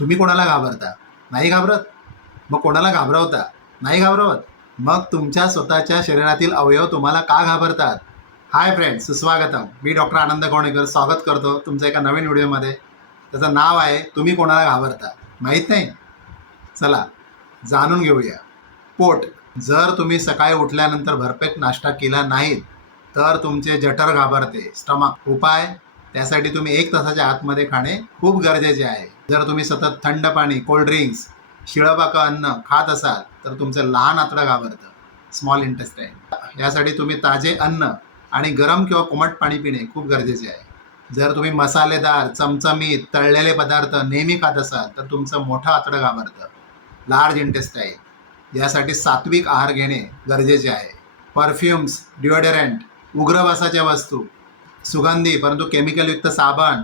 तुम्ही कोणाला घाबरता? नाही घाबरत? मग कोणाला घाबरवता? नाही घाबरवत? मग तुमच्या स्वतःच्या शरीरातील अवयव तुम्हाला का घाबरतात? हाय फ्रेंड सुस्वागतम. मी डॉक्टर आनंद कोणेकर स्वागत करतो तुमच्या एका नवीन व्हिडिओमध्ये. त्याचं नाव आहे तुम्ही कोणाला घाबरता? माहीत नाही? चला जाणून घेऊया. पोट जर तुम्ही सकाळी उठल्यानंतर भरपेट नाश्ता केला नाही तर तुमचे जठर घाबरते. स्टमक उपाय? त्यासाठी तुम्ही एक तासाच्या आतमध्ये खाणे खूप गरजेचे आहे. जर तुम्ही सतत थंड पाणी कोल्ड ड्रिंक्स शिळपाकं अन्न खात असाल तर तुमचं लहान आतडं घाबरतं. स्मॉल इंटेस्टाईन यासाठी तुम्ही ताजे अन्न आणि गरम किंवा कोमट पाणी पिणे खूप गरजेचे आहे. जर तुम्ही मसालेदार चमचमीत तळलेले पदार्थ नेहमी खात असाल तर तुमचं मोठं आतडं घाबरतं. लार्ज इंटेस्टाईन यासाठी सात्विक आहार घेणे गरजेचे आहे. परफ्युम्स डिओडरंट उग्रवासाच्या वस्तू सुगंधी परंतु केमिकलयुक्त साबण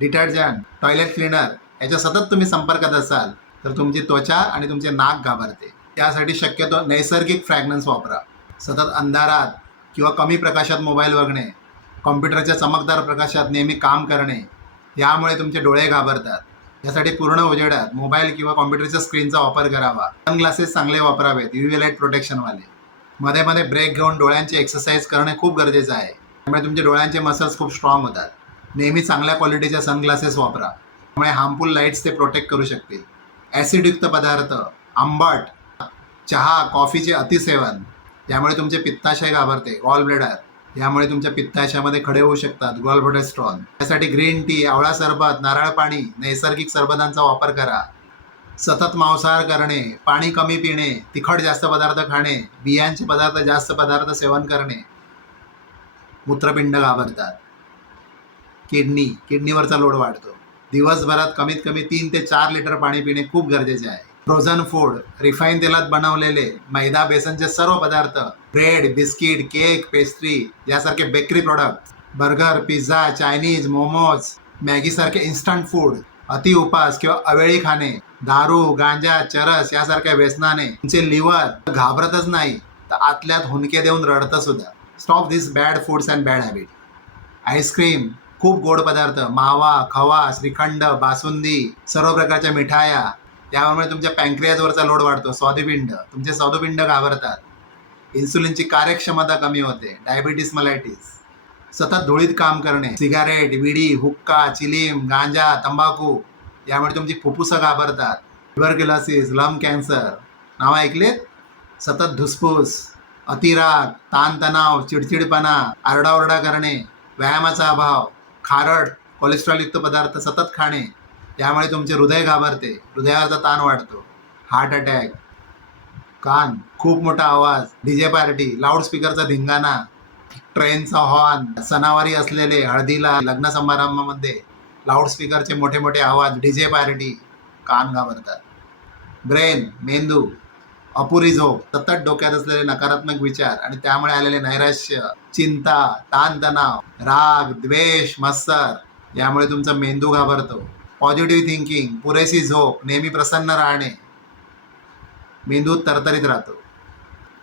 डिटर्जंट टॉयलेट क्लीनर याच्या सतत तुम्ही संपर्कात असाल तर तुमची त्वचा आणि तुमचे नाक घाबरते. त्यासाठी शक्यतो नैसर्गिक फ्रॅग्रन्स वापरा. सतत अंधारात किंवा कमी प्रकाशात मोबाईल बघणे कॉम्प्युटरच्या चमकदार प्रकाशात नेहमी काम करणे यामुळे तुमचे डोळे घाबरतात. यासाठी पूर्ण उजेडात मोबाईल किंवा कॉम्प्युटरच्या स्क्रीनचा वापर करावा. सनग्लासेस चांगले वापरावेत यू व्ही लाइट प्रोटेक्शनवाले मध्ये मध्ये ब्रेक घेऊन डोळ्यांची एक्सरसाइज करणे खूप गरजेचं आहे. त्यामुळे तुमचे डोळ्यांचे मसल्स खूप स्ट्रॉंग होतात. नेहमी चांगल्या क्वालिटीच्या सनग्लासेस वापरा. त्यामुळे हार्मफुल लाईट्स ते प्रोटेक्ट करू शकते ॲसिडयुक्त पदार्थ आंबट चहा कॉफीचे अतिसेवन यामुळे तुमचे पित्ताशय घाबरते गॉल ब्लेडर यामुळे तुमच्या पित्ताशयामध्ये खडे होऊ शकतात गॉल ब्लेडर स्टॉन त्यासाठी ग्रीन टी आवळा सरबत नारळ पाणी नैसर्गिक सरबतांचा वापर करा. सतत मांसाहार करणे पाणी कमी पिणे तिखट जास्त पदार्थ खाणे बियांचे पदार्थ जास्त पदार्थ सेवन करणे. मूत्रपिंड घाबरतात. किडनी किडनीवरचा लोड वाढतो. दिवसभरात कमीत कमी तीन ते चार लिटर पाणी पिणे खूप गरजेचे आहे. फ्रोझन फूड रिफाईन तेलात बनवलेले मैदा बेसनचे सर्व पदार्थ ब्रेड बिस्किट केक पेस्ट्री यासारखे bakery product burger pizza Chinese momos मॅगीसारखे instant food अति उपास किंवा अवेळी खाणे दारू गांजा चरस यासारख्या व्यसनाने तुमचे लिव्हर घाबरतच नाही तर आतल्यात हुनके देऊन रडतं सुद्धा. Stop this bad foods and bad habit ice cream खूप गोड पदार्थ. मावा खवा श्रीखंड बासुंदी सर्व प्रकारच्या मिठाया. त्यामुळे तुमच्या पँक्रियाजवरचा लोड वाढतो. स्वादुपिंड. तुमचे स्वादुपिंड घाबरतात. इन्सुलिनची कार्यक्षमता कमी होते. Diabetes mellitus. सतत धुळीत काम करणे. सिगारेट विडी हुक्का चिलीम गांजा तंबाखू. यामुळे तुमची फुफ्फुसं घाबरतात. ट्युबरक्युलॉसिस लंग कॅन्सर नावं ऐकलेत? सतत धुसफूस अतिराग ताणतणाव चिडचिडपणा आरडाओरडा करणे व्यायामाचा अभाव. खारट कोलेस्ट्रॉलयुक्त पदार्थ सतत खाणे त्यामुळे तुमचे हृदय घाबरते हृदयाचा ताण वाढतो. हार्ट अटॅक कान खूप मोठा आवाज डीजे पार्टी लाऊडस्पीकरचा धिंगाणा ट्रेनचा हॉर्न सणावारी असलेले हळदीला लग्न समारंभामध्ये लाऊडस्पीकरचे मोठे मोठे आवाज डीजे पार्टी कान घाबरतात. ब्रेन मेंदू अपुरी झोप सतत डोक्यात असलेले नकारात्मक विचार आणि त्यामुळे आलेले नैराश्य चिंता ताणतणाव राग द्वेष मत्सर यामुळे तुमचा मेंदू घाबरतो. पॉझिटिव्ह थिंकिंग पुरेशी झोप नेहमी प्रसन्न राहणे. मेंदू तरतरीत राहतो.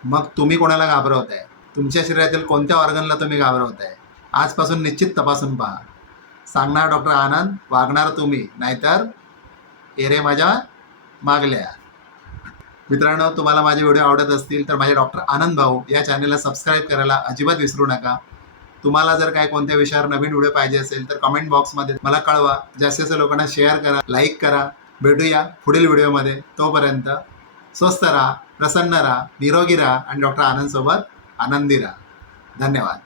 मग तुम्ही कोणाला घाबरवताय? तुमच्या शरीरातील कोणत्या ऑर्गनला तुम्ही घाबरवताय? आजपासून निश्चित तपासून पहा. सांगणार डॉक्टर आनंद वागणार तुम्ही. नाहीतर एरे माझ्या मागल्या. मित्रांनो तुम्हाला माझे व्हिडिओ आवडत असतील तर माझे डॉक्टर आनंद भाऊ या चॅनलला सबस्क्राईब करायला अजिबात विसरू नका. तुम्हाला जर काय कोणत्या विषयावर नवीन व्हिडिओ पाहिजे असेल तर कमेंट बॉक्समध्ये मला कळवा. जास्तीत जास्त लोकांना शेअर करा लाईक करा. भेटूया पुढील व्हिडिओमध्ये तोपर्यंत स्वस्थ राहा प्रसन्न राहा निरोगी राहा आणि डॉक्टर आनंदसोबत आनंदी राहा. धन्यवाद.